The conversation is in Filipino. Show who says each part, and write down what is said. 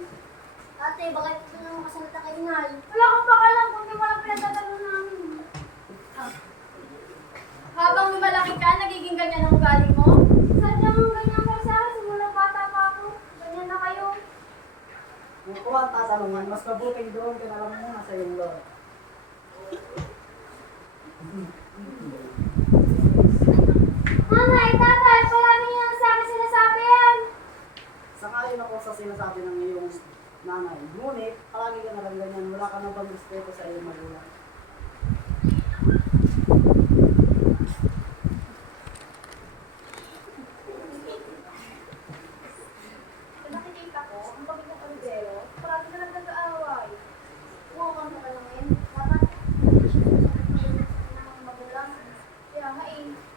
Speaker 1: Ate, bakit ito na makasalita kay Inay?
Speaker 2: Wala akong pakalam kung di walang pinagdadalo namin.
Speaker 3: Habang lumalaki ka, nagiging ganyan ang ugali mo?
Speaker 2: Sadyang ganyan kayo sa akin, simulang bata pa ako. Ganyan na kayo.
Speaker 4: Kung kuha ang tatanungan, mas mabuting doon ka na lang muna sa iyong lord.
Speaker 2: Mama, tatay, palagi niyo sa akin sinasabi yan.
Speaker 4: Sangayon ako sa sinasabi ng iyong nanay. Ngunit, palagi ka na lang ganyan. Wala ka na bang respeto sa iyong magulang.
Speaker 3: Nakikita ko, ang pagiging ng Olivero, parati na lang nag-aaway.
Speaker 1: Oo, kang tatanungin. Dapat, ng mga magulang.
Speaker 3: Kaya nga eh,